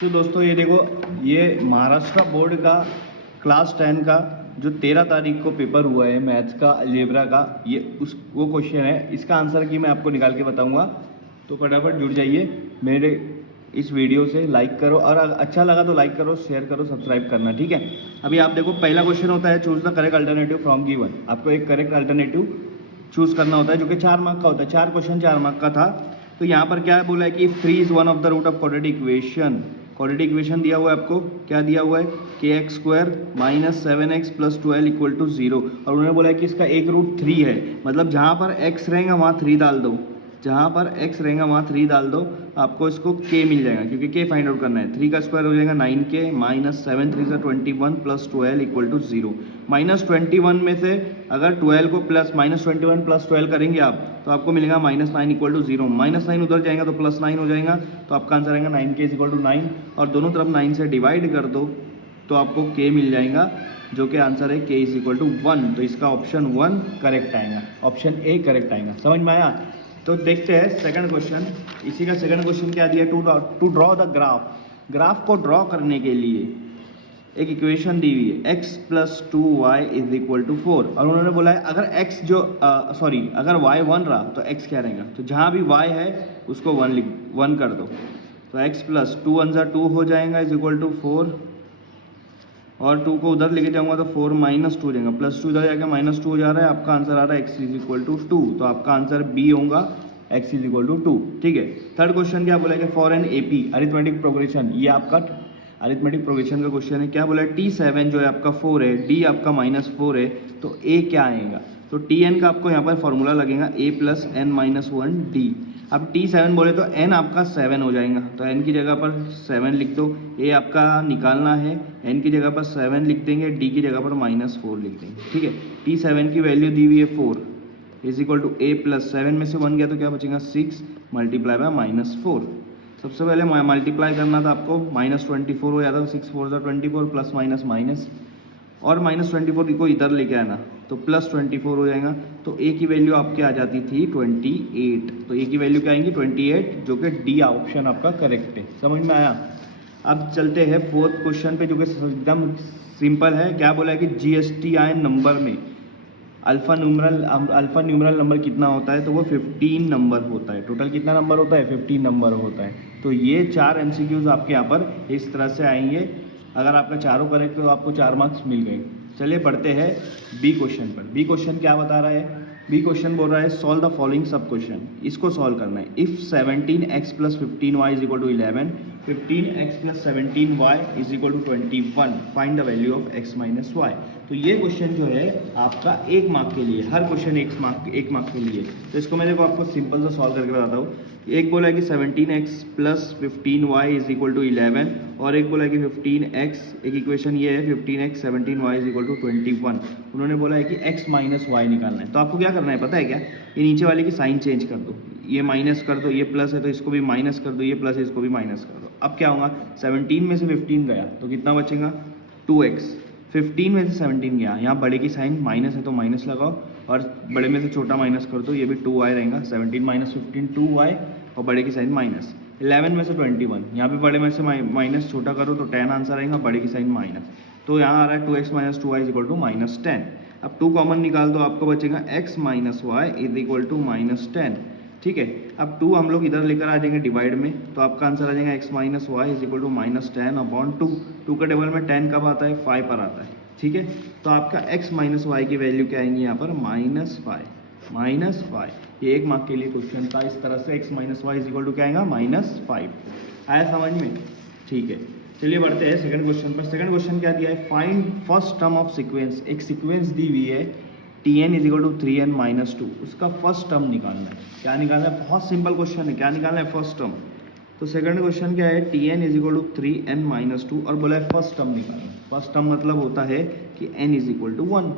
तो दोस्तों ये देखो, ये महाराष्ट्र बोर्ड का क्लास 10 का जो 13 तारीख को पेपर हुआ है मैथ्स का अलजेब्रा का, ये वो क्वेश्चन है। इसका आंसर की मैं आपको निकाल के बताऊंगा, तो फटाफट जुड़ जाइए मेरे इस वीडियो से। लाइक करो और अच्छा लगा तो लाइक करो, शेयर करो, सब्सक्राइब करना, ठीक है। अभी आप देखो, पहला क्वेश्चन होता है choose the correct alternative from given. आपको एक करेक्ट अल्टरनेटिव चूज करना होता है जो कि 4 मार्क का होता है। 4 क्वेश्चन 4 मार्क का था। तो यहाँ पर क्या बोला है कि 3 is one of the root of quadratic equation. Quadratic equation दिया हुआ है आपको, क्या दिया हुआ है कि x square minus 7x plus 12 equal to 0। और उन्होंने बोला है कि इसका एक रूट 3 है, मतलब जहाँ पर x रहेगा वहाँ 3 डाल दो, जहाँ पर x रहेगा वहाँ 3 डाल दो, आपको इसको k मिल जाएगा, क्योंकि k फाइंड आउट करना है। 3 का स्क्वायर हो जाएगा 9k minus 7 3 21 plus 12 equal to 0। Minus 21 में से अगर 12 को प्लस माइनस 21 प्लस 12 करेंगे आप, तो आपको मिलेगा माइनस 9 इक्वल टू 0। माइनस 9 उधर जाएगा तो प्लस 9 हो जाएगा, तो आपका आंसर आएगा 9k इज इक्वल टू 9। और दोनों तरफ 9 से डिवाइड कर दो तो आपको k मिल जाएगा, जो कि आंसर है k इज इक्वल टू 1। तो इसका ऑप्शन 1 करेक्ट आएगा, ऑप्शन ए करेक्ट आएगा। समझ में आया? तो देखते हैं सेकंड क्वेश्चन। इसी का सेकंड क्वेश्चन क्या दिया, to draw the graph. Graph को ड्रॉ करने के लिए एक इक्वेशन दी हुई है x plus 2y is equal to 4। और उन्होंने बोला है अगर x अगर y 1 रहा तो x क्या रहेगा। तो जहाँ भी y है उसको 1 कर दो, तो x प्लस 2 1 ज़ा 2 हो जाएगा इज इक्वल टू 4, और 2 को उधर लेके जाऊंगा तो 4 माइनस 2 हो जाएगा, प्लस 2 इधर जाके माइनस 2 हो जा रहा है। आपका आंसर आ रहा है x इज इक्वल टू 2। तो आपका आंसर बी होगा, x इज इक्वल टू 2, ठीक है। थर्ड क्वेश्चन क्या बोला है, for an AP arithmetic progression. ये आपका अरिथमेटिक प्रोग्रेशन का क्वेश्चन है। क्या बोला है, T7 जो है आपका 4 है, D आपका -4 है, तो A क्या आएगा। तो Tn का आपको यहाँ पर फॉर्मूला लगेगा a plus n minus 1 D. अब T7 बोले तो n आपका 7 हो जाएगा, तो n की जगह पर 7 लिख दो। a आपका निकालना है, n की जगह पर 7 लिख देंगे, d की जगह पर -4 लिख देंगे, ठीक है। T7 की वैल्यू दी हुई है 4 is equal to a plus 7 में से 1 गया तो क्या बचेगा 6 मल्टीप्लाई बाय -4। सबसे पहले मल्टीप्लाई करना था आपको, -24 हो जाता, 6 4 24 प्लस माइनस माइनस, और -24 को इधर लेके आना तो +24 हो जाएगा। तो a की वैल्यू आपके आ जाती थी 28। तो a की वैल्यू क्या आएंगी 28, जो कि डी ऑप्शन आपका करेक्ट है। समझ में आया? अब चलते हैं फोर्थ क्वेश्चन पे, जो कि एकदम सिंपल है। क्या बोला है कि जीएसटी आयन नंबर में अल्फा न्यूमरल नंबर कितना होता है, तो वो 15 नंबर होता है। टोटल कितना नंबर होता है, 15 नंबर होता है। तो ये 4 एमसीक्यूज आपके यहाँ पर इस तरह से आएंगे। अगर आपका चारों करेक्ट तो आपको 4 मार्क्स मिल गए। चलिए पढ़ते हैं बी क्वेश्चन पर। बी क्वेश्चन क्या बता रहा है, बी क्वेश्चन बोल रहा है solve the following sub question. इसको सॉल्व करना है। If 17x plus 15y is equal to 11, 15x plus 17y is equal to 21, find the value of x minus Y. तो ये क्वेश्चन जो है आपका 1 मार्क के लिए, हर क्वेश्चन 1 मार्क के लिए। तो इसको मैं देखो आपको सिंपल सा सॉल्व करके बताता हूँ। एक बोला है कि 17x plus 15y is equal to 11, और एक बोला है कि 15x, एक इक्वेशन ये है 15x 17y is equal to 21। उन्होंने बोला है कि x माइनस वाई निकालना है। तो आपको क्या करना है पता है क्या, ये नीचे वाले की साइन चेंज कर दो, ये माइनस कर दो, ये प्लस है तो इसको भी माइनस कर दो, ये प्लस है इसको भी माइनस कर दो। अब क्या होगा, 17 में से 15 गया तो कितना बचेगा 2x। 15 में से 17 गया, यहाँ बड़े की साइन माइनस है तो माइनस लगाओ, और बड़े में से छोटा माइनस कर दो, ये भी 2y रहेगा। 17 माइनस 15 2y, और बड़े की साइन माइनस। 11 में से 21, यहाँ पे बड़े में से माइनस छोटा करो तो 10 आंसर आएगा, बड़े की साइन माइनस। तो यहाँ आ रहा है 2x minus 2y is equal to -10। अब 2 कॉमन निकाल दो, आपको बचेगा x minus Y is equal to -10, ठीक है। अब 2 हम लोग इधर लेकर आ जाएंगे डिवाइड में, तो आपका आंसर आ जाएगा x minus Y is equal to -10 upon 2। 2 का टेबल में 10 कब आता है, 5 पर आता है, ठीक है। तो आपका x माइनस वाई की वैल्यू क्या आएंगी यहाँ पर -5। ये 1 मार्क के लिए क्वेश्चन था इस तरह से। x minus Y is equal to क्या आएगा -5। आया समझ में? ठीक है, चलिए बढ़ते हैं सेकंड क्वेश्चन पर। सेकंड क्वेश्चन क्या दिया है, find first term of sequence. एक सीक्वेंस दी हुई है Tn is equal to 3n minus 2, उसका फर्स्ट टर्म निकालना है। क्या निकालना है, बहुत सिंपल क्वेश्चन है, क्या निकालना है फर्स्ट टर्म। तो सेकंड क्वेश्चन क्या है, Tn is equal to 3n minus 2, और बोला है फर्स्ट टर्म निकालना है। फर्स्ट टर्म मतलब होता है कि n इज इक्वल टू 1,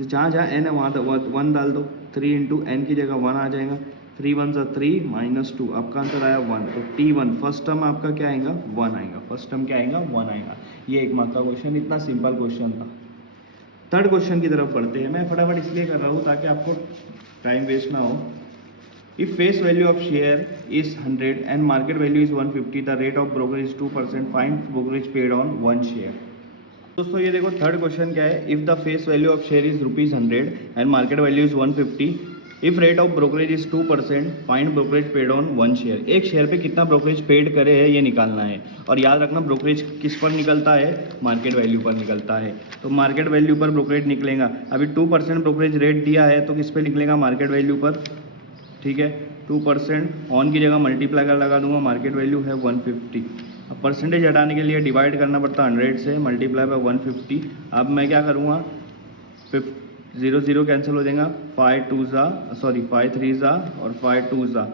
जहाँ जहाँ n है वहाँ 1 डाल दो, 3 इंटू एन की जगह 1 आ जाएगा, 3 1 सा 3 माइनस 2, आपका आंसर आया 1। तो T1 फर्स्ट टर्म आपका क्या आएगा 1 आएगा, फर्स्ट टर्म क्या आएगा 1 आएगा। ये 1 मार्क का क्वेश्चन, इतना सिंपल क्वेश्चन था। थर्ड क्वेश्चन की तरफ बढ़ते हैं। मैं फटाफट इसलिए कर रहा हूँ ताकि आपको टाइम वेस्ट ना हो। If face value of share is 100 and market value is 150, the rate of brokerage is 2%. Find brokerage paid on one share. दोस्तों ये देखो थर्ड क्वेश्चन क्या है, if the face value of share is ₹100 and market value is 150, if rate of brokerage is 2%, find brokerage paid on one share. एक share पे कितना brokerage paid करे है ये निकालना है, और याद रखना ब्रोकरेज किस पर निकलता है, मार्केट वैल्यू पर निकलता है। तो मार्केट वैल्यू पर ब्रोकरेज निकलेगा। अभी 2% ब्रोकरेज रेट दिया है तो किस पे निकलेगा, मार्केट वैल्यू पर। ठीक है, 2% ऑन की जगह मल्टीप्लाई कर लगा दूंगा, मार्केट वैल्यू है 150। अब परसेंटेज हटाने के लिए डिवाइड करना पड़ता है 100 से, मल्टीप्लाई बाय 150। अब मैं क्या करूँगा, 0 0 कैंसिल हो जाएगा, 5 3 ज़ा और 5 2 ज़ा।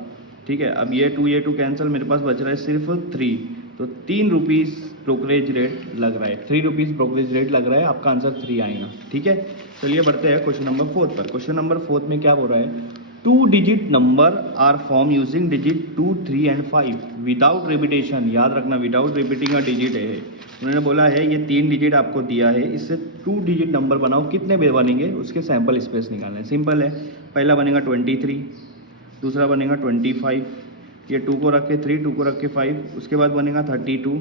ठीक है, अब ये 2 कैंसिल, मेरे पास बच रहा है सिर्फ 3। तो 3 रुपीज़ ब्रोकरेज रेट लग रहा है, 3 रुपीज़ ब्रोकरेज रेट लग रहा है। आपका आंसर 3 आएगा। ठीक है, चलिए बढ़ते हैं क्वेश्चन नंबर 4 पर। क्वेश्चन नंबर 4 में क्या बोल रहा है, 2 digit number are form using digit 2, 3 and 5 without repetition. याद रखना विदाउट रिपीटिंग का डिजिट है। उन्होंने बोला है ये 3 डिजिट आपको दिया है, इससे 2 डिजिट नंबर बनाओ, कितने बनेंगे उसके सैंपल स्पेस निकालना है। सिंपल है, पहला बनेगा 23, दूसरा बनेगा 25, ये 2 को रख के 3, 2 को रख के 5, उसके बाद बनेगा 32,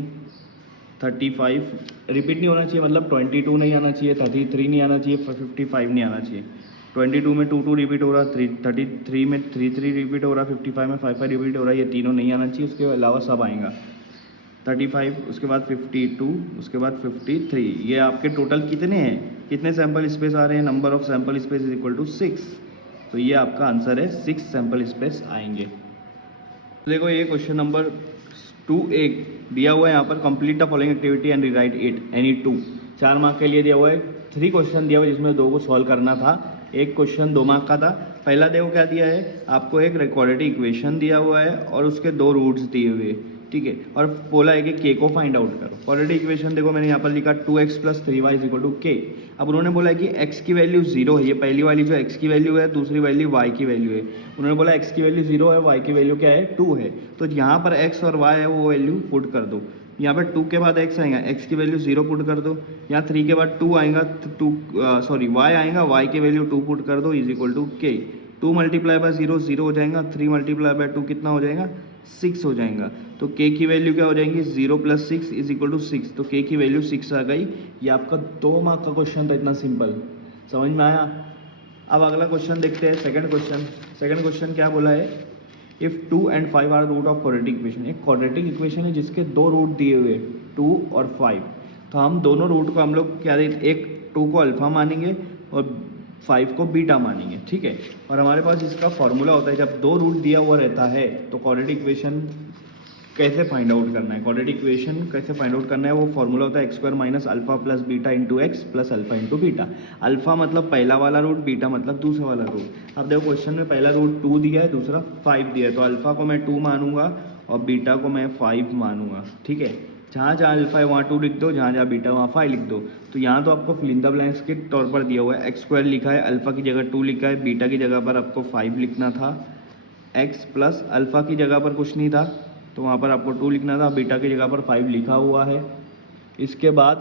35, रिपीट नहीं होना चाहिए, मतलब 22 नहीं आना चाहिए, 33 नहीं आना चाहिए, 55 नहीं आना चाहिए। 22 में 2 रिपीट हो रहा, 33 में 3 रिपीट हो रहा, 55 में 5 रिपीट हो रहा है, ये तीनों नहीं आना चाहिए। उसके अलावा सब आएगा। 35, उसके बाद 52, उसके बाद 53। ये आपके टोटल कितने हैं, कितने सैंपल स्पेस आ रहे हैं, number of sample space is equal to 6। तो ये आपका आंसर है, 6 सैंपल स्पेस आएंगे। तो देखो ये क्वेश्चन नंबर 2A दिया हुआ है यहाँ पर, complete the following activity and rewrite it any 2। 4 mark के लिए दिया हुआ है। 3 क्वेश्चन दिया हुआ है जिसमें 2 को सॉल्व करना था। एक क्वेश्चन 2 मार्क का था। पहला देखो क्या दिया है, आपको एक क्वाड्रेटिक इक्वेशन दिया हुआ है और उसके 2 रूट्स दिए हुए। ठीक है, और बोला है कि के को फाइंड आउट करो। क्वाड्रेटिक इक्वेशन देखो मैंने यहाँ पर लिखा 2x + 3y = k। अब उन्होंने बोला है कि x की वैल्यू 0 है, ये पहली वाली जो x की वैल्यू है, दूसरी वैल्यू y की वैल्यू है। उन्होंने बोला x की वैल्यू 0 है, y की वैल्यू क्या है, 2 है। तो यहाँ पर x और y है वो वैल्यू पुट कर दो। यहाँ पर 2 के बाद x आएगा, x की वैल्यू 0 पुट कर दो। यहाँ 3 के बाद 2 आएगा, y आएगा, y की वैल्यू 2 पुट कर दो = k। 2 × 0 0 हो जाएगा, 3 × 2 कितना हो जाएगा, 6 हो जाएगा। तो k की वैल्यू क्या हो जाएगी, 0 + 6 = 6। तो k की वैल्यू 6 आ गई। ये आपका 2 मार्क का क्वेश्चन था, इतना सिंपल, समझ में आया। अब अगला क्वेश्चन देखते हैं, सेकंड क्वेश्चन क्या बोला है, if 2 and 5 are root of quadratic equation. एक क्वाड्रेटिक इक्वेशन है जिसके 2 रूट दिए हुए, 2 और 5। तो हम दोनों रूट को हम लोग क्या देते, एक 2 को अल्फा मानेंगे और 5 को बीटा मानेंगे। ठीक है, और हमारे पास इसका फॉर्मूला होता है, जब 2 रूट दिया हुआ रहता है तो क्वाड्रेटिक इक्वेशन कैसे फाइंड आउट करना है, क्वाड्रेटिक इक्वेशन कैसे फाइंड आउट करना है, वो फॉर्मूला होता है x² - α + β × x + α × β। अल्फा मतलब पहला वाला रूट, बीटा मतलब दूसरा वाला रूट। अब देखो क्वेश्चन में पहला रूट 2 दिया है, दूसरा 5 दिया है, तो अल्फा को मैं 2 मानूंगा और बीटा को मैं 5 मानूंगा। ठीक है, जहाँ जहाँ अल्फा है वहाँ 2 लिख दो, जहाँ जहाँ बीटा वहाँ 5 लिख दो। तो यहाँ तो आपको फिल इन द ब्लैंक्स के तौर पर दिया हुआ है, x² लिखा है, अल्फा की जगह 2 लिखा है, बीटा की जगह पर आपको 5 लिखना था, x + अल्फा की जगह पर कुछ नहीं था तो वहाँ पर आपको 2 लिखना था, बीटा की जगह पर 5 लिखा हुआ है। इसके बाद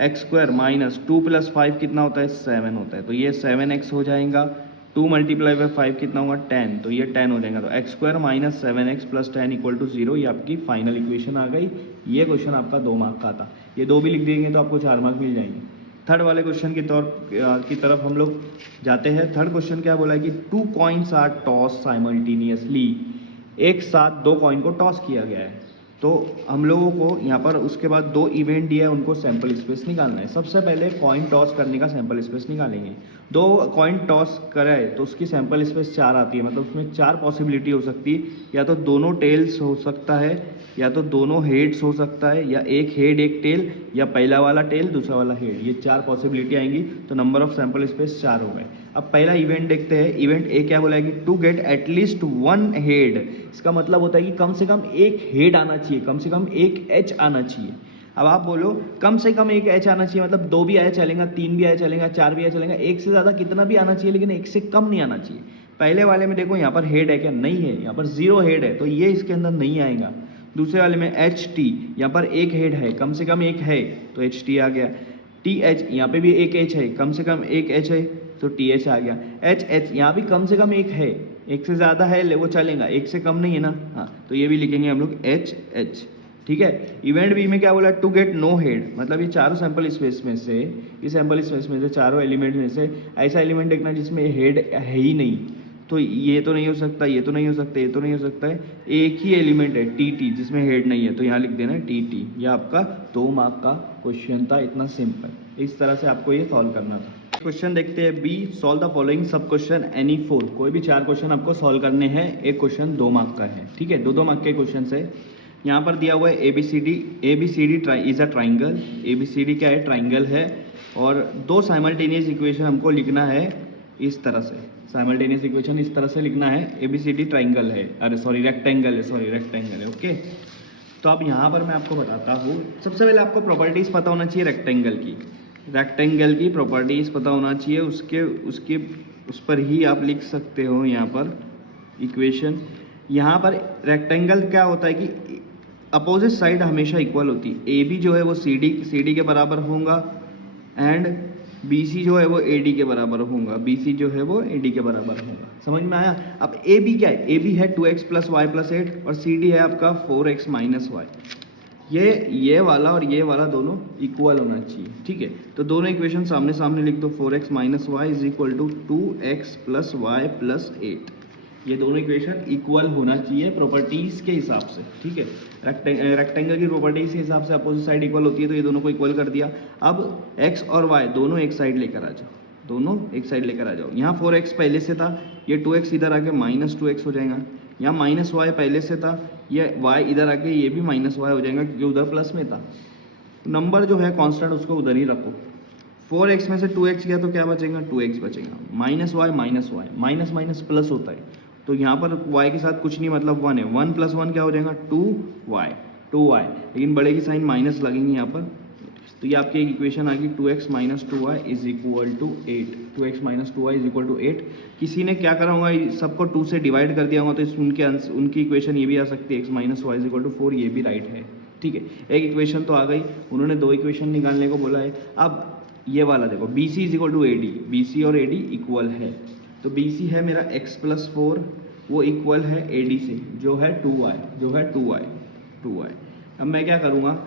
x² - 2 + 5 कितना होता है, 7 होता है। तो ये 7x हो जाएगा। 2 × 5 कितना होगा, 10, तो ये 10 हो जाएगा। तो x² - 7x + 10 = 0। ये आपकी फाइनल इक्वेशन आ गई। ये क्वेश्चन आपका 2 मार्क का था। ये 2 भी लिख देंगे तो आपको 4 मार्क मिल जाएंगे। थर्ड वाले क्वेश्चन की तरफ हम लोग जाते हैं। थर्ड क्वेश्चन क्या बोला है कि 2 कॉइन्स आर टॉस साइमल्टेनियसली। एक साथ 2 कॉइन को टॉस किया गया है। तो हम लोगों को यहाँ पर उसके बाद 2 इवेंट दिया है, उनको सैंपल स्पेस निकालना है। सबसे पहले कॉइन टॉस करने का सैंपल स्पेस निकालेंगे। 2 कॉइन टॉस करे तो उसकी सैंपल स्पेस 4 आती है, मतलब उसमें 4 पॉसिबिलिटी हो सकती है। या तो दोनों टेल्स हो सकता है, या तो दोनों हेड्स हो सकता है, या एक हेड एक टेल, या पहला वाला टेल दूसरा वाला हेड। ये 4 पॉसिबिलिटी आएंगी। तो नंबर ऑफ सैंपल स्पेस 4 हो गए। अब पहला इवेंट देखते हैं। इवेंट ए क्या बोला है कि टू गेट एटलीस्ट 1 हेड। इसका मतलब होता है कि कम से कम एक हेड आना चाहिए, कम से कम एक एच आना चाहिए। अब आप बोलो कम से कम एक एच आना चाहिए, मतलब 2 भी आया चलेगा, 3 भी आया चलेगा, 4 भी आया चलेगा, एक से ज़्यादा कितना भी आना चाहिए, लेकिन एक से कम नहीं आना चाहिए। पहले वाले में देखो यहाँ पर हेड है क्या, नहीं है, यहाँ पर 0 हेड है, तो ये इसके अंदर नहीं आएगा। दूसरे वाले में एच टी, यहाँ पर एक हेड है, कम से कम एक है, तो एच टी आ गया। टी एच, यहाँ पे भी एक एच है, कम से कम एक एच है, तो टी एच आ गया। एच एच, यहाँ भी कम से कम एक है, एक से ज़्यादा है वो चलेगा, एक से कम नहीं है ना, हाँ, तो ये भी लिखेंगे हम लोग एच एच, ठीक है। इवेंट बी में क्या बोला, टू गेट नो हेड, मतलब ये चारों सैंपल स्पेस में से, इस सैंपल स्पेस में से चारों एलिमेंट में से ऐसा एलिमेंट देखना जिसमें हेड है ही नहीं, तो ये तो नहीं हो सकता, ये तो नहीं हो सकता, ये तो नहीं हो सकता है, एक ही एलिमेंट है टी टी जिसमें हेड नहीं है, तो यहाँ लिख देना है टी टी। ये आपका 2 मार्क का क्वेश्चन था, इतना सिंपल, इस तरह से आपको ये सॉल्व करना था। क्वेश्चन देखते हैं B, solve the following sub question any 4, कोई भी 4 क्वेश्चन आपको सॉल्व करने हैं, एक क्वेश्चन 2 मार्क का है, ठीक है, 2 मार्क के क्वेश्चन है। यहाँ पर दिया हुआ है A B C D is a triangle, A B C D क्या है, ट्राइंगल है, और 2 साइमल्टेनियस इक्वेशन हमको लिखना है इस तरह से, साइमल्टेनियस इक्वेशन इस तरह से लिखना है, A B C D triangle है, अरे सॉरी रेक्टेंगल है, ओके। तो अब यहाँ पर मैं आपको बताता हूँ, सबसे पहले आपको प्रॉपर्टीज़ पता होना चाहिए रेक्टेंगल की प्रॉपर्टीज़ पता होना चाहिए, उसके उस पर ही आप लिख सकते हो यहाँ पर इक्वेशन। यहाँ पर रेक्टेंगल क्या होता है कि अपोजिट साइड हमेशा इक्वल होती है, ए बी जो है वो सी डी के बराबर होगा, एंड बी सी जो है वो ए डी के बराबर होगा, बी सी जो है वो ए डी के बराबर होगा, समझ में आया। अब ए बी क्या है, ए बी है 2x + y + 8 और सी डी है आपका 4x - y, ये वाला और ये वाला दोनों इक्वल होना चाहिए, ठीक है। तो दोनों इक्वेशन सामने सामने लिख दो, 4x - y = 2x + y + 8, ये दोनों इक्वेशन इक्वल होना चाहिए प्रॉपर्टीज़ के हिसाब से, ठीक है। रेक्टेंगल की प्रॉपर्टीज़ के हिसाब से अपोजिट साइड इक्वल होती है, तो ये दोनों को इक्वल कर दिया। अब x और y दोनों एक साइड लेकर आ जाओ, यहाँ 4x पहले से था, ये 2x इधर आके -2x हो जाएगा, यहाँ -y पहले से था, ये y इधर आके ये भी -y हो जाएगा क्योंकि उधर प्लस में था। नंबर जो है कांस्टेंट उसको उधर ही रखो, 4x में से 2x गया तो क्या बचेगा, 2x बचेगा, -y माइनस माइनस प्लस होता है, तो यहाँ पर y के साथ कुछ नहीं, मतलब 1 है, 1 + 1 क्या हो जाएगा, 2y, लेकिन बड़े की साइन माइनस लगेंगे यहाँ पर, तो ये आपकी एक इक्वेशन आ गई 2x - 2y = 8, 2x - 2y = 8। किसी ने क्या करा होगा, सबको 2 से डिवाइड कर दिया होगा, तो उनकी इक्वेशन ये भी आ सकती है, x - y = 4, ये भी राइट है, ठीक है। एक इक्वेशन तो आ गई, उन्होंने 2 इक्वेशन निकालने को बोला है। अब ये वाला देखो, BC = AD, BC और AD इक्वल है, तो BC है मेरा x + 4, वो इक्वल है AD से जो है 2y। अब मैं क्या करूँगा,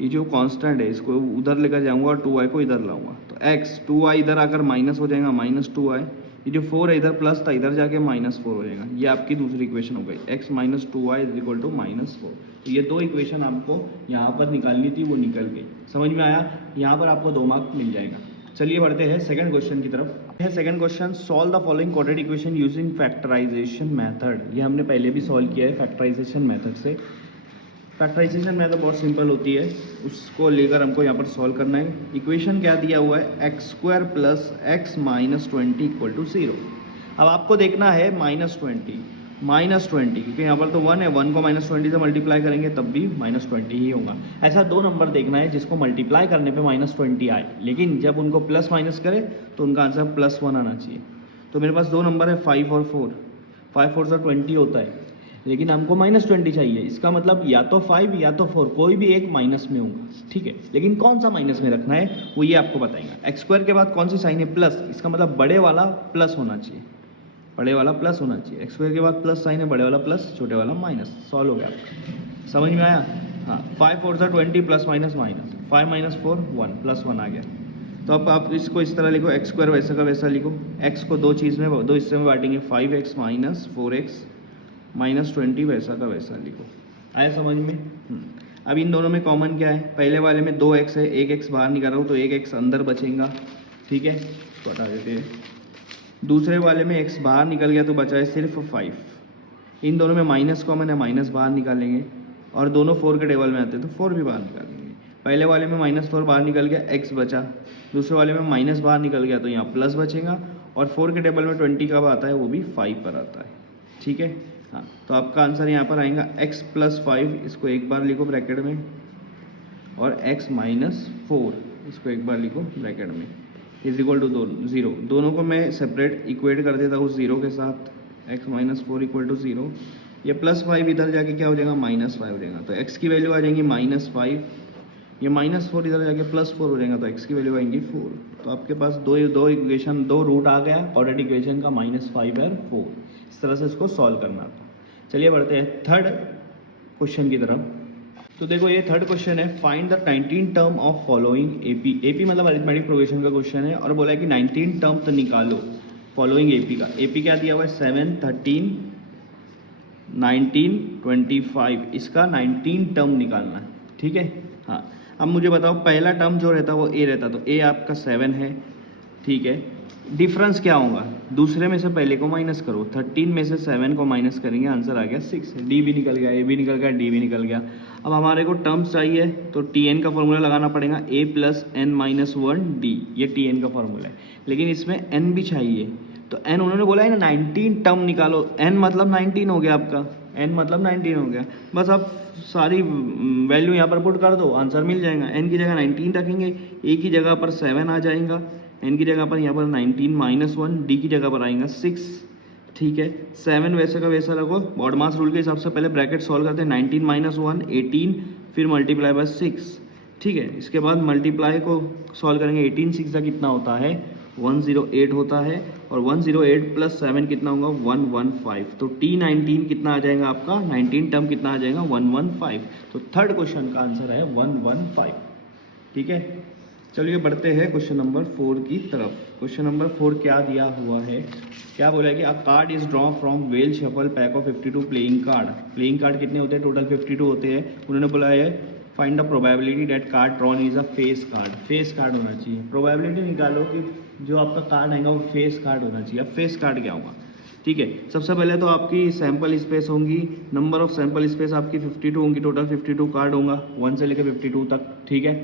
ये जो कांस्टेंट है इसको उधर लेकर जाऊंगा और 2y को इधर लाऊंगा, तो x 2y इधर आकर माइनस हो जाएगा, -2y, ये जो 4 है इधर प्लस था, इधर जाके -4 हो जाएगा, ये आपकी दूसरी इक्वेशन हो गई, x - 2y = -4। तो ये 2 इक्वेशन आपको यहाँ पर निकालनी थी, वो निकल गई, समझ में आया। यहाँ पर आपको 2 मार्क मिल जाएगा। चलिए बढ़ते हैं सेकंड क्वेश्चन की तरफ। है second question, solve the following quadratic equation using factorisation method. ये हमने पहले भी सॉल्व किया है फैक्टराइजेशन मेथड से। फैक्टराइजेशन मेथड बहुत सिंपल होती है, उसको लेकर हमको यहाँ पर सॉल्व करना है। इक्वेशन क्या दिया हुआ है, x² + x - 20 = 0। अब आपको देखना है -20, क्योंकि यहाँ पर तो 1 है, 1 को -20 से मल्टीप्लाई करेंगे तब भी -20 ही होगा। ऐसा 2 नंबर देखना है जिसको मल्टीप्लाई करने पे -20 आए, लेकिन जब उनको प्लस माइनस करे तो उनका आंसर +1 आना चाहिए। तो मेरे पास 2 नंबर है 5 और 4, 5 4 से 20 होता है, लेकिन हमको -20 चाहिए, इसका मतलब या तो 5 या तो 4, कोई भी एक माइनस में होगा, ठीक है। लेकिन कौन सा माइनस में रखना है वो ये आपको बताएगा। x² के बाद कौन सी साइन है, प्लस, इसका मतलब बड़े वाला प्लस होना चाहिए, x² के बाद प्लस साइन है, बड़े वाला प्लस, छोटे वाला माइनस। सॉल्व हो गया आपका, समझ में आया। हाँ, 5 4 से 20 +- माइनस, 5 - 4 1 +1 आ गया। तो अब आप इसको इस तरह लिखो, x² वैसा का वैसा लिखो, x को 2 हिस्से में बांटेंगे, 5x - 4x -20 वैसा का वैसा लिखो। आया समझ में। अब इन दोनों में कॉमन क्या है, पहले वाले में 2x है, 1x बाहर निकाल रहा हूँ तो 1x अंदर बचेगा, ठीक है, इसको हटा देते हैं। दूसरे वाले में x बाहर निकल गया तो बचा है सिर्फ 5। इन दोनों में माइनस कॉमन है, माइनस बाहर निकालेंगे, और दोनों 4 के टेबल में आते हैं तो 4 भी बाहर निकालेंगे। पहले वाले में -4 बाहर निकल गया, x बचा। दूसरे वाले में माइनस बाहर निकल गया तो यहाँ प्लस बचेगा, और 4 के टेबल में 20 कब आता है, वो भी 5 पर आता है, ठीक है। हाँ, तो आपका आंसर यहाँ पर आएगा x + 5, इसको एक बार लिखो ब्रैकेट में, और x - 4 इसको एक बार लिखो ब्रैकेट में, = 0। दोनों को मैं सेपरेट इक्वेट कर देता हूँ 0 के साथ, x - 4 = 0। ये +5 इधर जाके क्या हो जाएगा, -5 हो जाएगा, तो x की वैल्यू आ जाएंगी -5, ये -4 इधर जाके +4 हो जाएगा, तो x की वैल्यू आएंगी 4। तो आपके पास दो इक्वेशन, 2 रूट आ गया क्वाड्रेटिक इक्वेशन का, -5 और 4। इस तरह से इसको सॉल्व करना था। चलिए बढ़ते हैं थर्ड क्वेश्चन की तरफ। तो देखो ये थर्ड क्वेश्चन है, find the 19 term of following AP. AP मतलब अरिथमेटिक प्रोग्रेशन का क्वेश्चन है और बोला है कि 19 टर्म तो निकालो फॉलोइंग एपी का। एपी क्या दिया हुआ है 7, 13, 19, 25, इसका 19 टर्म निकालना है, ठीक है। हाँ अब मुझे बताओ पहला टर्म जो रहता वो ए रहता, तो ए आपका 7 है, ठीक है। डिफरेंस क्या होगा, दूसरे में से पहले को माइनस करो, 13 में से 7 को माइनस करेंगे, आंसर आ गया 6। डी भी निकल गया, ए भी निकल गया, डी भी निकल गया। अब हमारे को टर्म्स चाहिए तो टी एन का फॉर्मूला लगाना पड़ेगा, ए प्लस एन माइनस 1 डी, ये टी एन का फॉर्मूला है। लेकिन इसमें एन भी चाहिए, तो एन उन्होंने बोला है ना 19 टर्म निकालो, एन मतलब 19 हो गया आपका, एन मतलब 19 हो गया। बस आप सारी वैल्यू यहाँ पर पुट कर दो, आंसर मिल जाएगा। एन की जगह 19 रखेंगे, ए की जगह पर 7 आ जाएगा, एन की जगह पर यहाँ पर 19 माइनस 1, डी की जगह पर आएगा 6, ठीक है। 7 वैसे का वैसा रखो, बॉड मास रूल के हिसाब से पहले ब्रैकेट सॉल्व करते हैं, 19 माइनस 1 18, फिर मल्टीप्लाई बाय 6, ठीक है। इसके बाद मल्टीप्लाई को सॉल्व करेंगे, 18 6 कितना होता है 108 होता है, और 108 प्लस 7 कितना होगा 115। तो T19 कितना आ जाएगा आपका, 19 टर्म कितना आ जाएगा 115। तो थर्ड क्वेश्चन का आंसर है 115, ठीक है। चलिए बढ़ते हैं क्वेश्चन नंबर 4 की तरफ। क्वेश्चन नंबर 4 क्या दिया हुआ है, क्या बोला है कि अ card is draw from well shuffle pack of 52 playing card. Playing card कितने होते हैं, टोटल 52 होते हैं। उन्होंने बोला है find the probability that card drawn is a face card. Face card होना चाहिए, प्रोबेबिलिटी निकालो कि जो आपका कार्ड आएगा वो फेस कार्ड होना चाहिए। अब फेस कार्ड क्या होगा, ठीक है। सबसे पहले तो आपकी सैंपल स्पेस होंगी, नंबर ऑफ सैंपल स्पेस आपकी 52 होंगी, टोटल 52 कार्ड होगा 1 से लेकर 52 तक, ठीक है।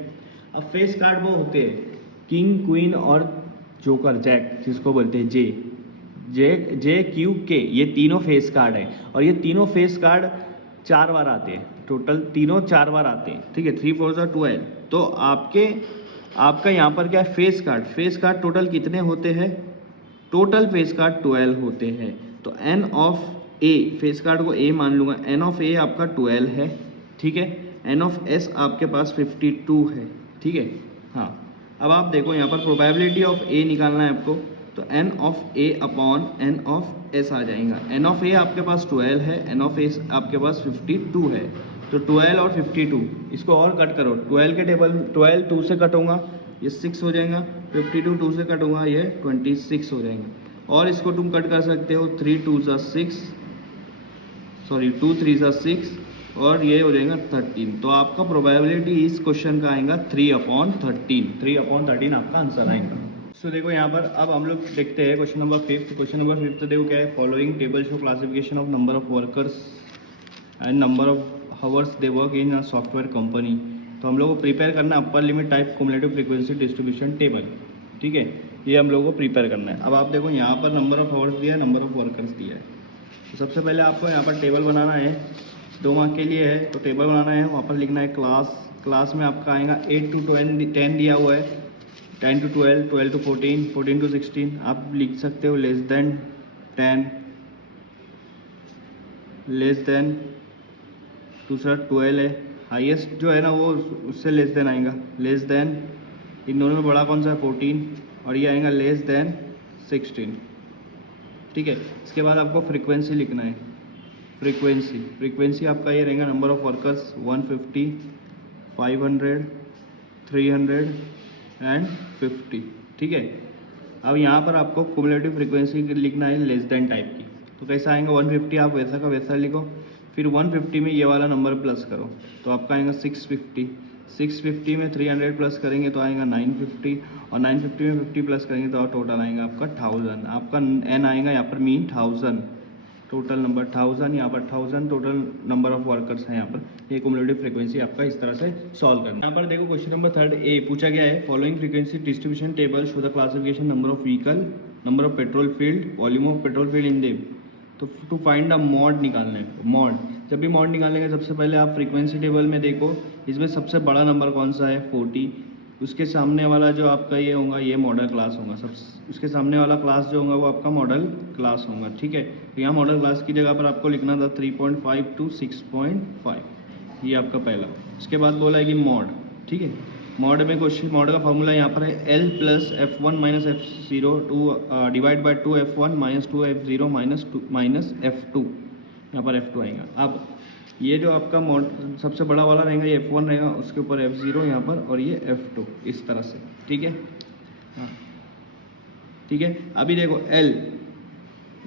अब फेस कार्ड वो होते हैं किंग, क्वीन और जोकर, जैक जिसको बोलते हैं जे क्यू के, ये तीनों फेस कार्ड है। और ये तीनों फेस कार्ड 4 बार आते हैं, टोटल तीनों 4 बार आते हैं, ठीक है। 3 4 12। तो आपका यहाँ पर क्या है फेस कार्ड टोटल कितने होते हैं, टोटल फेस कार्ड 12 होते हैं। तो N of A, face card को ए मान लूंगा, एन ऑफ ए आपका 12 है, ठीक है। एन ऑफ एस आपके पास 52 है, ठीक है। हाँ अब आप देखो यहाँ पर प्रोबेबिलिटी ऑफ ए निकालना है आपको, तो N of A upon N of S आ जाएगा। एन ऑफ ए आपके पास 12 है, एन ऑफ एस आपके पास 52 है। तो 12 और 52 इसको और कट करो, 12 के टेबल 12 2 से कट होगा, ये 6 हो जाएगा, 52 2 से कट होगा, ये 26 हो जाएगा। और इसको तुम कट कर सकते हो 3 2 6, सॉरी 2 3 6, और ये हो जाएगा 13। तो आपका प्रोबेबिलिटी इस क्वेश्चन का आएगा 3/13, 3/13 आपका आंसर आएगा। सो देखो यहाँ पर अब हम लोग देखते हैं क्वेश्चन नंबर 5। क्वेश्चन नंबर 5 तो देखो क्या है, following table show classification of number of workers and number of hours they work in a software company. तो हम लोग को प्रिपेयर करना है upper limit type cumulative frequency distribution table, ठीक है। ये हम लोग को प्रिपेयर करना है। अब आप देखो यहाँ पर नंबर ऑफ हावर्स दिया है, नंबर ऑफ वर्कर्स दिया है। तो सबसे पहले आपको यहाँ पर टेबल बनाना है, 2 मार्क के लिए है, तो टेबल बनाना है, वहाँ पर लिखना है क्लास में आपका आएगा 8 to 10 दिया हुआ है, 10 to 12, 12 to 14, 14 to 16। आप लिख सकते हो लेस देन 10, लेस देन, दूसरा 12 है, हाईएस्ट जो है ना वो उससे लेस देन आएगा, लेस देन, इन दोनों में बड़ा कौन सा है 14, और ये आएगा लेस देन 16, ठीक है। इसके बाद आपको फ्रीक्वेंसी लिखना है, फ्रीक्वेंसी आपका ये रहेगा नंबर ऑफ वर्कर्स 150, 500, 300 एंड 50, ठीक है। अब यहाँ पर आपको क्युमुलेटिव फ्रीक्वेंसी लिखना है लेस देन टाइप की। तो कैसा आएगा 150, आप वैसा का वैसा लिखो, फिर 150 में ये वाला नंबर प्लस करो, तो आपका आएगा 650, 650 में 300 प्लस करेंगे तो आएगा 950, और 950 में 50 प्लस करेंगे तो टोटल आएगा आपका 1000। आपका एन आएगा यहाँ पर मीन 1000, टोटल नंबर 1000, यहाँ पर 1000 टोटल नंबर ऑफ वर्कर्स हैं यहाँ पर। ये क्युमुलेटिव फ्रीक्वेंसी आपका इस तरह से सॉल्व करना है। यहाँ पर देखो क्वेश्चन नंबर 3 ए पूछा गया है, following frequency distribution table show the classification number of vehicle, number of petrol field, volume of petrol field in them. तो टू फाइंड द मॉड निकालना है। मॉड, जब भी मॉड निकालेंगे सबसे पहले आप फ्रीक्वेंसी टेबल में देखो, इसमें सबसे बड़ा नंबर कौन सा है 40, उसके सामने वाला जो आपका ये होगा ये मॉडल क्लास होगा, सब उसके सामने वाला क्लास जो होगा वो आपका मॉडल क्लास होगा, ठीक है। तो यहाँ मॉडल क्लास की जगह पर आपको लिखना था 3.5 to 6.5, ये आपका पहला। उसके बाद बोला है कि मॉड, ठीक है, मॉड में क्वेश्चन मॉड का फॉर्मूला यहाँ पर है L plus F1 minus F0 divide by 2F1 minus 2F0 minus F2, यहाँ पर F2 आएगा। अब ये जो आपका मॉड सबसे बड़ा वाला रहेगा ये F1 रहेगा, उसके ऊपर F0 यहाँ पर और ये F2 इस तरह से, ठीक है। हाँ ठीक है, अभी देखो L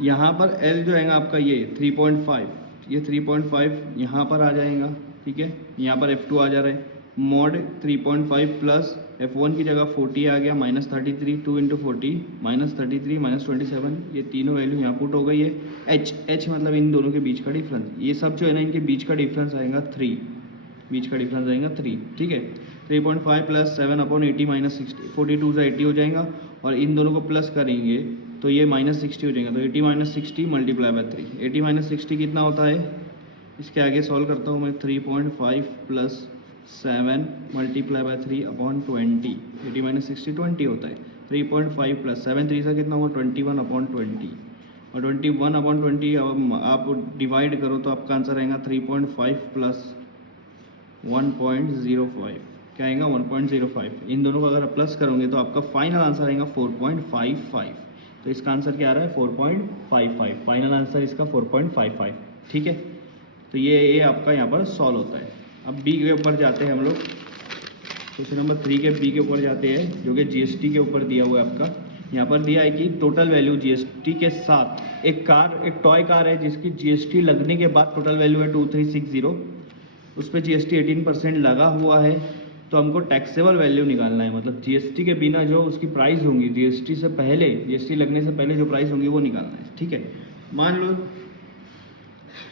यहाँ पर L जो आएगा आपका ये 3.5, ये 3.5 यहाँ पर आ जाएगा, ठीक है। यहाँ पर F2 आ जा रहा है, मॉड 3.5 प्लस F1 की जगह 40 आ गया माइनस 33, 2 इंटू 40 माइनस 33 माइनस 27, ये तीनों वैल्यू यहाँ पुट हो गई है। H मतलब इन दोनों के बीच का डिफरेंस, ये सब जो है ना इनके बीच का डिफरेंस आएगा 3, बीच का डिफरेंस आएगा 3, ठीक है। 3.5 प्लस 7/80 माइनस 60, 42 से 80 हो जाएगा और इन दोनों को प्लस करेंगे तो ये माइनस 60 हो जाएगा। तो 80 माइनस 60 मल्टीप्लाई बाय 3, 80 माइनस 60 कितना होता है, इसके आगे सॉल्व करता हूँ मैं। 3.5 प्लस 7 मल्टीप्लाई बाय 3/20, 80 माइनस 60 20 होता है। 3.5 प्लस 7 3 से कितना होगा 21/20 और 21/20 आप डिवाइड करो तो आपका आंसर आएगा 3.5 प्लस 1.05, क्या आएगा 1.05। इन दोनों को अगर आप प्लस करोगे तो आपका फाइनल आंसर आएगा 4.55। तो इसका आंसर क्या आ रहा है 4.55, फाइनल आंसर इसका 4.55, ठीक है। तो ये आपका यहाँ पर सॉल्व होता है। अब बी के ऊपर जाते हैं हम लोग, क्वेश्चन नंबर 3 के बी के ऊपर जाते हैं जो कि जीएसटी के ऊपर दिया हुआ है आपका। यहाँ पर दिया है कि टोटल वैल्यू जीएसटी के साथ एक टॉय कार है जिसकी जीएसटी लगने के बाद टोटल वैल्यू है 2360, उस पर जीएसटी 18% लगा हुआ है। तो हमको टैक्सेबल वैल्यू निकालना है, मतलब जीएसटी के बिना जो उसकी प्राइस होंगी, जीएसटी से पहले, जीएसटी लगने से पहले जो प्राइस होंगी वो निकालना है, ठीक है। मान लो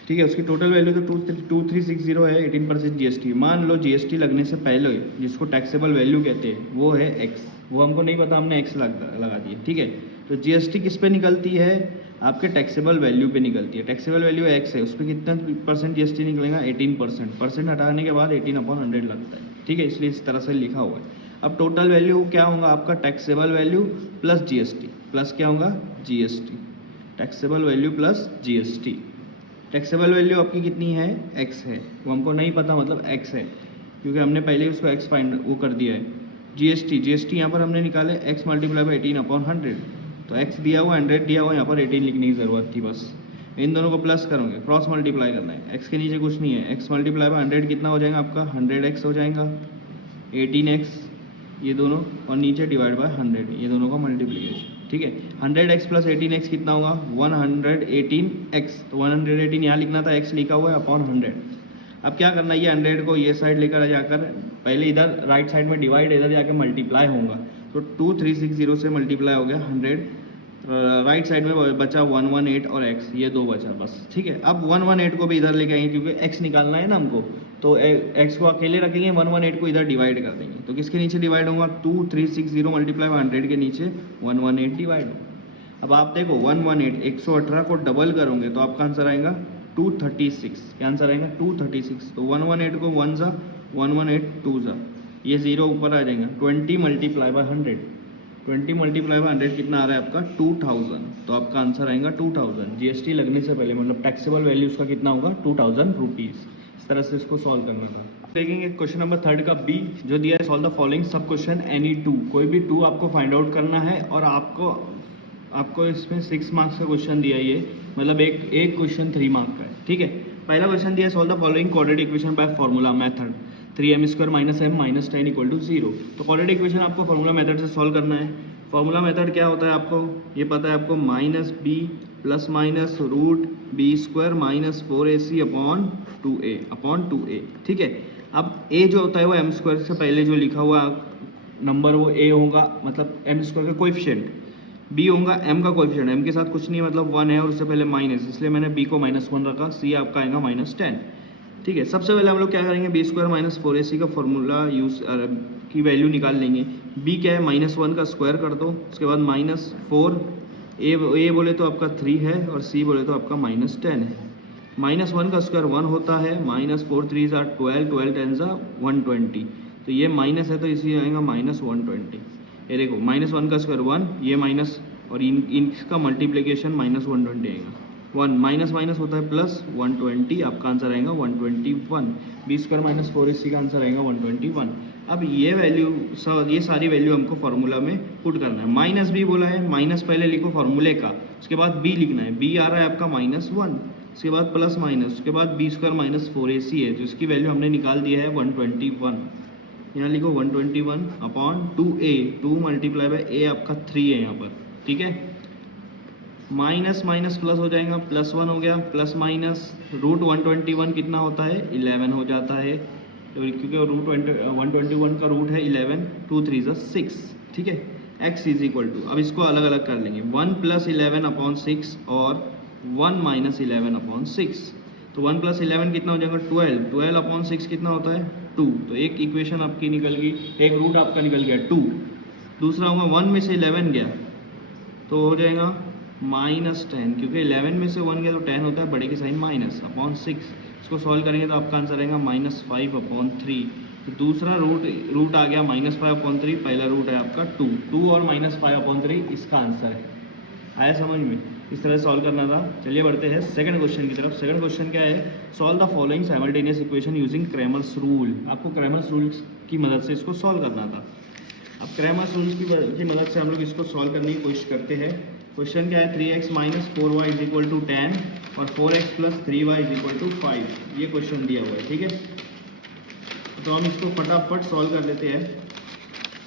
ठीक है, उसकी टोटल वैल्यू तो 2360 है, 18% जीएसटी। मान लो जीएसटी लगने से पहले जिसको टैक्सेबल वैल्यू कहते हैं वो है एक्स, वो हमको नहीं पता, हमने एक्स लगा दिया, ठीक है। तो जीएसटी किस पे निकलती है, आपके टैक्सेबल वैल्यू पे निकलती है। टैक्सेबल वैल्यू एक्स है, उस पर कितना % जीएसटी निकलेगा 18%, परसेंट हटाने के बाद 18/100 लगता है, ठीक है, इसलिए इस तरह से लिखा हुआ है। अब टोटल वैल्यू क्या होगा आपका, taxable value plus GST, plus क्या होगा GST, taxable value plus GST. Taxable value आपकी कितनी है, एक्स है, वो हमको नहीं पता, मतलब एक्स है क्योंकि हमने पहले उसको एक्स फाइंड वो कर दिया है। जीएसटी यहाँ पर हमने निकाले एक्स मल्टीप्लाई बाई 18/100, तो एक्स दिया हुआ 100 दिया हुआ, यहाँ पर 18 लिखने की ज़रूरत थी बस। इन दोनों को प्लस करोगे, क्रॉस मल्टीप्लाई करना है, एक्स के नीचे कुछ नहीं है, एक्स मल्टीप्लाई बाई 100 कितना हो जाएगा आपका 100x हो जाएगा, 18x ये दोनों और नीचे डिवाइड बाय 100 ये दोनों का मल्टीप्लिकेशन, ठीक है। 100x प्लस 18x कितना होगा 118x, तो 118 यहाँ लिखना था, x लिखा हुआ है अपॉन 100। अब क्या करना है, ये 100 को ये साइड लेकर जाकर पहले इधर राइट साइड में डिवाइड, इधर जाकर मल्टीप्लाई होगा, तो 2360 से मल्टीप्लाई हो गया 100, राइट साइड में बचा 118 और x, ये दो बचा बस, ठीक है। अब 118 को भी इधर लेके आएंगे क्योंकि x निकालना है ना हमको, तो x को अकेले रखेंगे, 118 को इधर डिवाइड कर देंगे, तो किसके नीचे डिवाइड होगा 2360 मल्टीप्लाई 100 के नीचे 118 डिवाइड होगा। अब आप देखो 118 118 को डबल करोगे तो आपका आंसर आएगा 236, क्या आंसर आएगा 236। तो 118 को 1 सा 118 2 सा, ये 0 ऊपर आ जाएगा, 20 मल्टीप्लाई बाय 100, 20 मल्टीप्लाई बाय 100 कितना आ रहा है आपका 2000, तो आपका आंसर आएगा 2000 जीएसटी लगने से पहले, मतलब टैक्सेबल वैल्यू उसका कितना होगा 2000 रुपीज़। इस तरह से इसको सॉल्व करना था। देखेंगे क्वेश्चन नंबर 3 का बी जो दिया है, solve the following sub question any two, कोई भी 2 आपको फाइंड आउट करना है और आपको इसमें 6 मार्क्स का क्वेश्चन दिया है, ये मतलब एक क्वेश्चन 3 मार्क का है, ठीक है। पहला क्वेश्चन दिया है, solve the following quadratic equation by formula method, 3m² - m - 10 = 0। तो क्वाड्रेटिक इक्वेशन आपको फार्मूला मेथड से सॉल्व करना है। फार्मूला मेथड क्या होता है आपको ये पता है आपको, -b plus minus √b² - 4ac/2a, ठीक है। अब a जो होता है वो m² से पहले जो लिखा हुआ नंबर वो a होगा, मतलब m² का कोएफिशिएंट, b होगा m का कोएफिशिएंट, m के साथ कुछ नहीं है मतलब 1 है और उससे पहले माइनस, इसलिए मैंने b को -1 रखा, c आपका आएगा -10, ठीक है। सबसे पहले हम लोग क्या करेंगे, b² - 4ac का फॉर्मूला यूज की वैल्यू निकाल लेंगे। b क्या है -1 का स्क्वायर कर दो, उसके बाद -4, a बोले तो आपका 3 है और c बोले तो आपका -10 है। -1 का स्क्वायर 1 होता है, -4 3 = 12, 12 10 = 120, तो ये माइनस है तो इसी आएगा -120। ये देखो -1 का स्क्वायर 1, ये माइनस और इनका मल्टीप्लिकेशन -120 आएगा, 1 माइनस माइनस होता है प्लस, 120 आपका आंसर आएगा 121। b² - 4ac का आंसर आएगा 121। अब ये वैल्यू ये सारी वैल्यू हमको फार्मूला में पुट करना है। माइनस बी बोला है, माइनस पहले लिखो फार्मूले का, उसके बाद बी लिखना है। बी आ रहा है आपका -1, उसके बाद प्लस माइनस, उसके बाद b² - 4ac है, तो इसकी वैल्यू हमने निकाल दिया है 121। यहाँ लिखो 121 upon 2a, 2 multiply by a आपका 3 है यहाँ पर, ठीक है। माइनस माइनस प्लस हो जाएगा, +1 हो गया, प्लस माइनस रूट 121 कितना होता है 11 हो जाता है, तो क्योंकि रूट 121 का रूट है 11, 2 3 = 6, ठीक है। x = अब इसको अलग अलग कर लेंगे, 1 + 11/6 और 1 - 11/6। तो 1 + 11 कितना हो जाएगा 12, 12/6 कितना होता है 2। तो एक इक्वेशन आपकी निकल गई, एक रूट आपका निकल गया 2। दूसरा होगा 1 में से 11 गया तो हो जाएगा -10, क्योंकि 11 में से 1 गया तो 10 होता है, बड़े की साइन -/6। इसको सॉल्व करेंगे तो आपका आंसर आएगा -5/3। तो दूसरा रूट आ गया -5/3, पहला रूट है आपका 2 और -5/3 इसका आंसर है। आया समझ में? इस तरह सॉल्व करना था। चलिए बढ़ते हैं सेकंड क्वेश्चन की तरफ। सेकंड क्वेश्चन क्या है, solve the following simultaneous equation using Cramer's rule. आपको क्रैमर्स रूल्स की मदद से इसको सॉल्व करना था। अब क्रैमर्स रूल्स की मदद से हम लोग इसको सॉल्व करने की कोशिश करते हैं। क्वेश्चन क्या है, 3x - 4y = 10 और 4x + 3y = 5, ये क्वेश्चन दिया हुआ है, ठीक है। तो हम इसको फटाफट सॉल्व कर लेते हैं।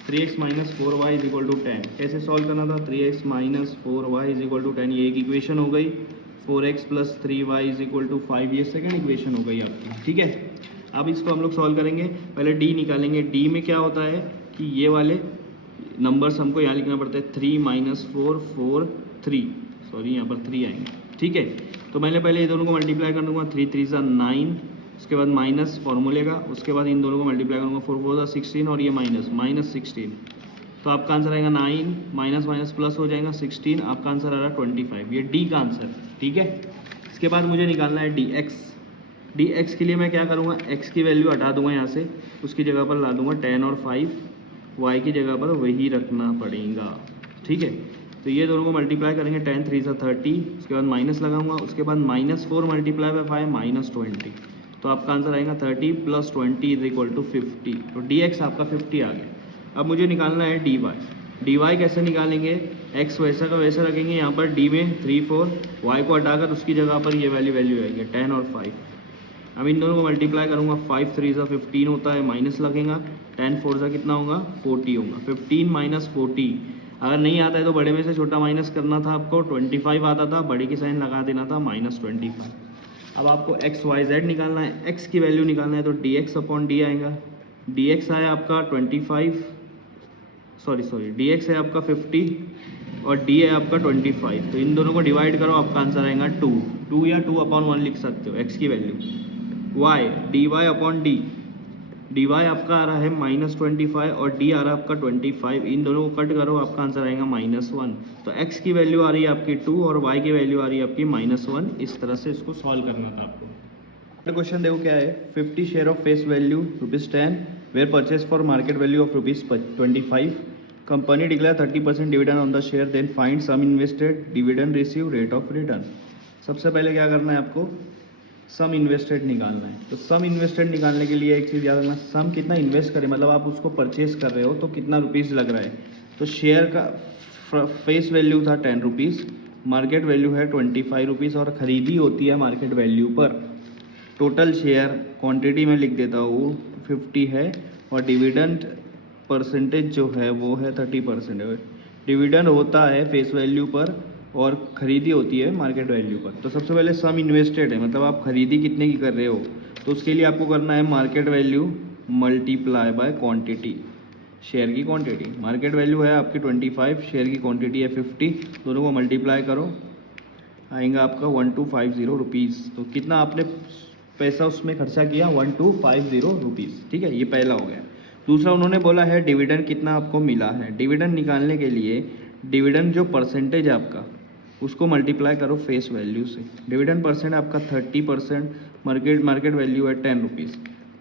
3x - 4y = 10 कैसे सॉल्व करना था, 3x - 4y = 10 ये एक इक्वेशन हो गई, 4x + 3y = 5 ये सेकंड इक्वेशन हो गई आपकी, ठीक है। अब इसको हम लोग सॉल्व करेंगे, पहले d निकालेंगे। d में क्या होता है कि ये वाले नंबर्स हमको यहाँ लिखना पड़ता है, 3 - 4 4 3, सॉरी यहाँ पर 3 आएंगे, ठीक है। तो मैंने पहले ये दोनों को मल्टीप्लाई कर दूंगा, 3 3 = 9, उसके बाद माइनस फॉर्मूले का, उसके बाद इन दोनों को मल्टीप्लाई करूँगा, 4 4 = 16 और ये -16। तो आपका आंसर आएगा 9, माइनस माइनस प्लस हो जाएगा 16, आपका आंसर आ रहा है 25, ये डी का आंसर, ठीक है। इसके बाद मुझे निकालना है dx के लिए मैं क्या करूँगा, x की वैल्यू हटा दूंगा यहाँ से, उसकी जगह पर ला दूंगा 10 और 5, y की जगह पर वही रखना पड़ेगा, ठीक है। तो ये दोनों को मल्टीप्लाई करेंगे, 10 3 = 30, उसके बाद माइनस लगाऊंगा, उसके बाद -4 × 5 -20, तो आपका आंसर आएगा 30 + 20 = 50। तो dx आपका 50 आ गया। अब मुझे निकालना है dy कैसे निकालेंगे, x वैसा का वैसा रखेंगे, यहाँ पर d में 3 4, y को हटाकर उसकी जगह पर ये वैल्यू आएगी 10 और 5। अब इन दोनों को मल्टीप्लाई करूँगा, 5 3 = 15 होता है, माइनस लगेगा, 10 4 = कितना होगा 40 होगा, 15 - 40। अगर नहीं आता है तो बड़े में से छोटा माइनस करना था आपको, 25 आता था, बड़े की साइन लगा देना था -25। अब आपको x y z निकालना है, x की वैल्यू निकालना है, तो dx/d आएगा, dx आया आपका 25, सॉरी dx है आपका 50 और d है आपका 25, तो इन दोनों को डिवाइड करो, आपका आंसर आएगा 2 या 2/1 लिख सकते हो x की वैल्यू। y dy/d, dy आपका आ रहा है -25 और d आ रहा है आपका 25, इन दोनों को कट करो, आपका आंसर आएगा -1। तो x की वैल्यू आ रही है आपकी 2 और y की वैल्यू आ रही है आपकी -1। इस तरह से इसको सॉल्व करना था आपको। क्वेश्चन देखो क्या है, 50 share of face value ₹10 were purchase for market value of ₹25, company declare 30% dividend on the share, then find sum invested, dividend receive, rate of return. सबसे पहले क्या करना है आपको, सम इन्वेस्टेड निकालना है। तो सम इन्वेस्टेड निकालने के लिए एक चीज़ याद रखना, सम कितना इन्वेस्ट करें, मतलब आप उसको परचेज कर रहे हो तो कितना रुपीज़ लग रहा है। तो शेयर का फेस वैल्यू था ₹10, मार्केट वैल्यू है ₹25 और ख़रीदी होती है मार्केट वैल्यू पर। टोटल शेयर क्वांटिटी में लिख देता हूँ 50 है और डिविडेंड परसेंटेज जो है वो है 30% है। डिविडेंड होता है फेस वैल्यू पर और ख़रीदी होती है मार्केट वैल्यू पर। तो सबसे पहले सम इन्वेस्टेड है, मतलब आप खरीदी कितने की कर रहे हो, तो उसके लिए आपको करना है market value multiply by quantity, share की क्वांटिटी। मार्केट वैल्यू है आपकी 25, शेयर की क्वांटिटी है 50, दोनों को मल्टीप्लाई करो, आएगा आपका 1250 रुपीज़। तो कितना आपने पैसा उसमें खर्चा किया, 1250 रुपीज़, ठीक है, ये पहला हो गया। दूसरा उन्होंने बोला है डिविडेंड कितना आपको मिला है। डिविडेंड निकालने के लिए डिविडेंड जो परसेंटेज है आपका उसको मल्टीप्लाई करो फेस वैल्यू से। डिविडेंड परसेंट आपका 30%, मार्केट वैल्यू है ₹10,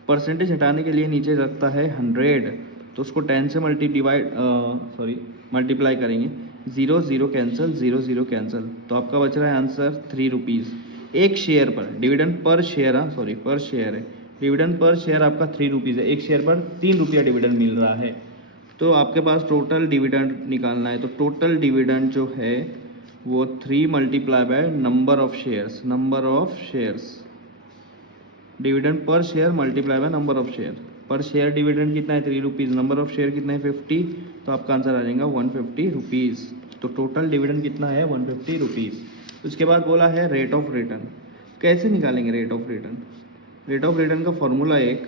परसेंटेज हटाने के लिए नीचे रखता है 100, तो उसको 10 से मल्टीप्लाई करेंगे, 0 0 कैंसिल, 0 0 कैंसिल, तो आपका बच रहा है आंसर ₹3 एक शेयर पर। डिविडेंड पर शेयर, पर शेयर है, डिविडेंड पर शेयर आपका 3 रुपीज़ है, एक शेयर पर 3 रुपया डिविडेंड मिल रहा है। तो आपके पास टोटल डिविडेंड निकालना है, तो टोटल डिविडेंड जो है वो 3 multiply by number of shares, dividend per share multiply by number of share. पर शेयर डिविडेंड कितना है 3 रुपीज़, नंबर ऑफ शेयर कितना है 50, तो आपका आंसर आ जाएगा 150 रुपीज़। तो टोटल डिविडेंड कितना है 150 रुपीज़। उसके बाद बोला है रेट ऑफ रिटर्न। कैसे निकालेंगे rate of return? Rate of return का फॉर्मूला एक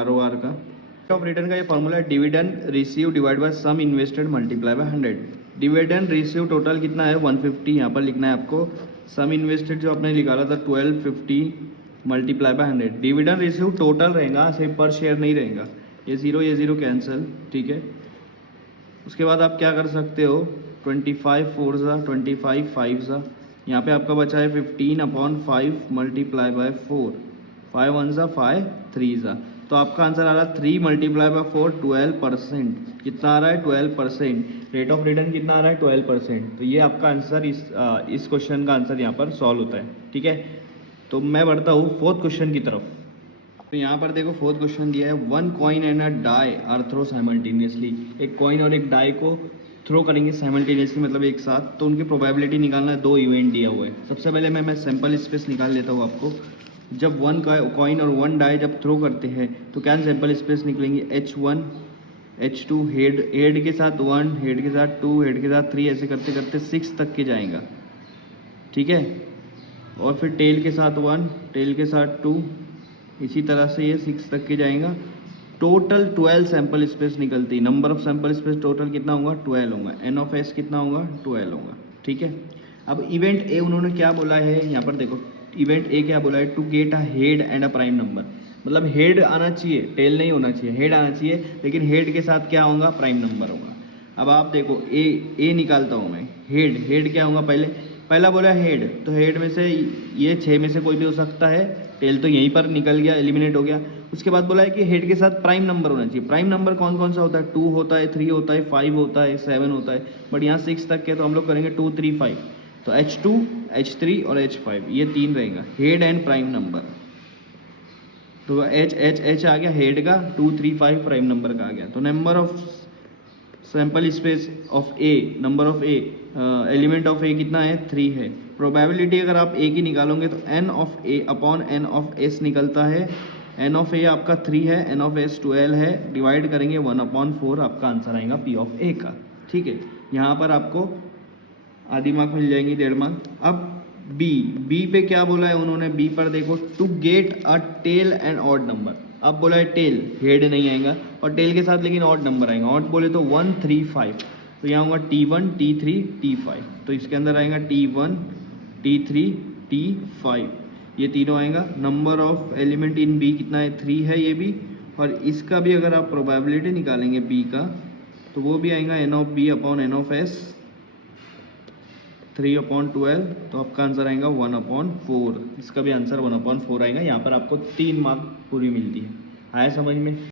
ROR का, रेट ऑफ रिटर्न का ये फॉर्मूला है dividend receive divide by sum invested multiply by 100। Dividend receive total कितना है 150, यहाँ पर लिखना है आपको। सम इन्वेस्टेड जो आपने निकाला था 1250 multiply by 100। Dividend receive total रहेगा, सिर्फ पर शेयर नहीं रहेगा। ये जीरो कैंसिल, ठीक है। उसके बाद आप क्या कर सकते हो, 25 4 ज़ा 25 5 ज़ा, यहाँ पे आपका बचा है 15/5 मल्टीप्लाई बाय 4, 5 1 ज़ा 5 3 ज़ा। तो आपका आंसर आ रहा है 3 मल्टीप्लाई बाय 4 12%। कितना आ रहा है 12%। रेट ऑफ रिटर्न कितना आ रहा है 12%। तो ये आपका आंसर इस क्वेश्चन का आंसर यहाँ पर सॉल्व होता है, ठीक है। तो मैं बढ़ता हूँ फोर्थ क्वेश्चन की तरफ। तो यहाँ पर देखो फोर्थ क्वेश्चन दिया है, 1 coin and a die are throw simultaneously. एक कॉइन और एक डाई को थ्रो करेंगे साइमल्टेनियसली, मतलब एक साथ। तो उनकी प्रोबेबिलिटी निकालना है, 2 इवेंट दिया हुआ है। सबसे पहले मैं सैम्पल स्पेस निकाल लेता हूँ आपको। जब 1 कॉइन और 1 डाई जब थ्रो करते हैं तो क्या सैम्पल स्पेस निकलेंगे, H1 H2, हेड के साथ 1, हेड के साथ 2, हेड के साथ 3, ऐसे करते करते 6 तक के जाएगा, ठीक है। और फिर टेल के साथ 1, टेल के साथ 2, इसी तरह से ये 6 तक के जाएगा। टोटल 12 सैंपल स्पेस निकलती है। Number of sample space total कितना होगा 12 होगा। एन ऑफ एस कितना होगा 12 होगा, ठीक है। अब इवेंट ए उन्होंने क्या बोला है, यहाँ पर देखो इवेंट ए क्या बोला है, to get a head and a prime number. मतलब हेड आना चाहिए, टेल नहीं होना चाहिए, हेड आना चाहिए, लेकिन हेड के साथ क्या होगा प्राइम नंबर होगा। अब आप देखो ए निकालता हूँ मैं, हेड क्या होगा, पहला बोला हेड, तो हेड में से ये 6 में से कोई भी हो सकता है। टेल तो यहीं पर निकल गया, एलिमिनेट हो गया। उसके बाद बोला है कि हेड के साथ प्राइम नंबर होना चाहिए। प्राइम नंबर कौन कौन सा होता है, 2 होता है, 3 होता है, 5 होता है, 7 होता है, बट यहाँ 6 तक के, तो हम लोग करेंगे 2 3 5। तो H2 H3 और H5 ये 3 रहेगा, हेड एंड प्राइम नंबर। तो H आ गया हेड का, 2 3 5 प्राइम नंबर का आ गया। तो number of sample space of A, number of A, element of A कितना है 3 है। प्रोबेबिलिटी अगर आप ए की निकालोगे तो N of A upon N of S निकलता है। एन ऑफ ए आपका 3 है, एन ऑफ एस 12 है, डिवाइड करेंगे 1/4, आपका आंसर आएगा पी ऑफ ए का, ठीक है। यहाँ पर आपको आधी मार्क मिल जाएंगी, 1.5 मार्क। अब बी पे क्या बोला है उन्होंने, बी पर देखो, to get a tail and odd number. अब बोला है टेल, हेड नहीं आएगा, और टेल के साथ लेकिन ऑड नंबर आएगा। ऑड बोले तो 1 3 5, तो यहाँ होगा T1 T3 T5। तो इसके अंदर आएगा T1 T3 T5, ये तीनों आएगा। Number of element in B कितना है 3 है ये भी, और इसका भी अगर आप प्रोबेबिलिटी निकालेंगे बी का, तो वो भी आएगा n of B upon N of S, 3/12। तो आपका आंसर आएगा 1/4। इसका भी आंसर 1/4 आएगा। यहाँ पर आपको 3 मार्क पूरी मिलती है। आया समझ में?